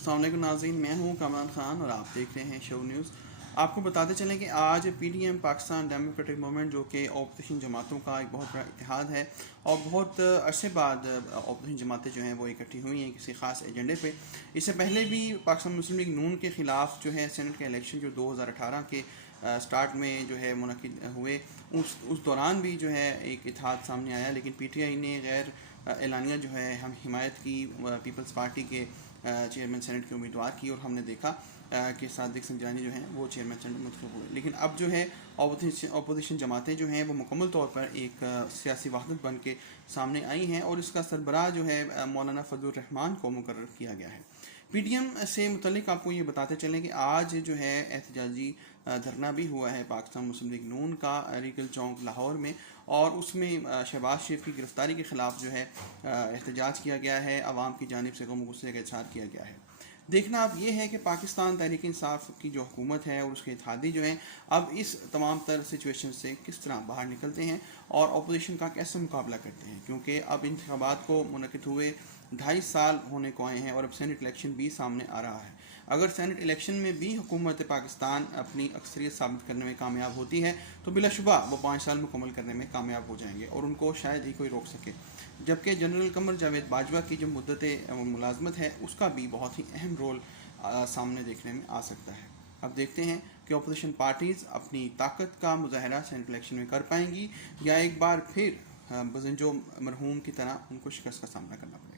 السلام علیکم ناظرین، میں ہوں کامران خان اور آپ دیکھ رہے ہیں شو نیوز۔ آپ کو بتاتے چلیں کہ آج P D M Pakistan Democratic Movement, جو کہ اپوزیشن جماعتوں کا ایک بہت بڑا اتحاد ہے اور بہت عرصے بعد اپوزیشن جماعتیں جو ہیں وہ اکٹھی ہوئی ہیں کسی خاص ایجنڈے پہ۔ اس سے پہلے بھی پاکستان مسلم لیگ نون کے خلاف جو ہے سینٹ کے الیکشن جو 2018 کے سٹارٹ میں جو ہے منعقد ہوئے، اس دوران بھی جو ہے ایک اتحاد سامنے آیا، لیکن پی ٹی آئی نے غیر اعلانیہ جو ہے ہم حمایت کی پیپلز پارٹی کے چیئرمین سینٹ کے امیدوار کی، اور ہم نے دیکھا کہ صادق سنجانی جو ہیں وہ چیئرمین سینٹ منتخب ہوئے۔ لیکن اب جو ہے اپوزیشن جماعتیں جو ہیں وہ مکمل طور پر ایک سیاسی وحدت بن کے سامنے آئی ہیں، اور اس کا سربراہ جو ہے مولانا فضل الرحمان کو مقرر کیا گیا ہے۔ پی ڈی ایم سے متعلق آپ کو یہ بتاتے چلیں کہ آج جو ہے احتجاجی دھرنا بھی ہوا ہے پاکستان مسلم لیگ نون کا ریگل چوک لاہور میں، اور اس میں شہباز شریف کی گرفتاری کے خلاف جو ہے احتجاج کیا گیا ہے، عوام کی جانب سے غم و غصے کا اظہار کیا گیا ہے۔ دیکھنا اب یہ ہے کہ پاکستان تحریک انصاف کی جو حکومت ہے اور اس کے اتحادی جو ہیں اب اس تمام تر سچویشن سے کس طرح باہر نکلتے ہیں اور اپوزیشن کا کیسے مقابلہ کرتے ہیں، کیونکہ اب انتخابات کو منعقد ہوئے 2.5 سال ہونے کو آئے ہیں اور اب سینٹ الیکشن بھی سامنے آ رہا ہے۔ اگر سینٹ الیکشن میں بھی حکومت پاکستان اپنی اکثریت ثابت کرنے میں کامیاب ہوتی ہے تو بلا شبہ وہ 5 سال مکمل کرنے میں کامیاب ہو جائیں گے اور ان کو شاید ہی کوئی روک سکے، جبکہ جنرل قمر جاوید باجوہ کی جو مدت ملازمت ہے اس کا بھی بہت ہی اہم رول سامنے دیکھنے میں آ سکتا ہے۔ اب دیکھتے ہیں کہ اپوزیشن پارٹیز اپنی طاقت کا مظاہرہ سینٹ الیکشن میں کر پائیں گی یا ایک بار پھر بزنجو مرحوم کی طرح ان کو شکست کا سامنا کرنا پڑے گا۔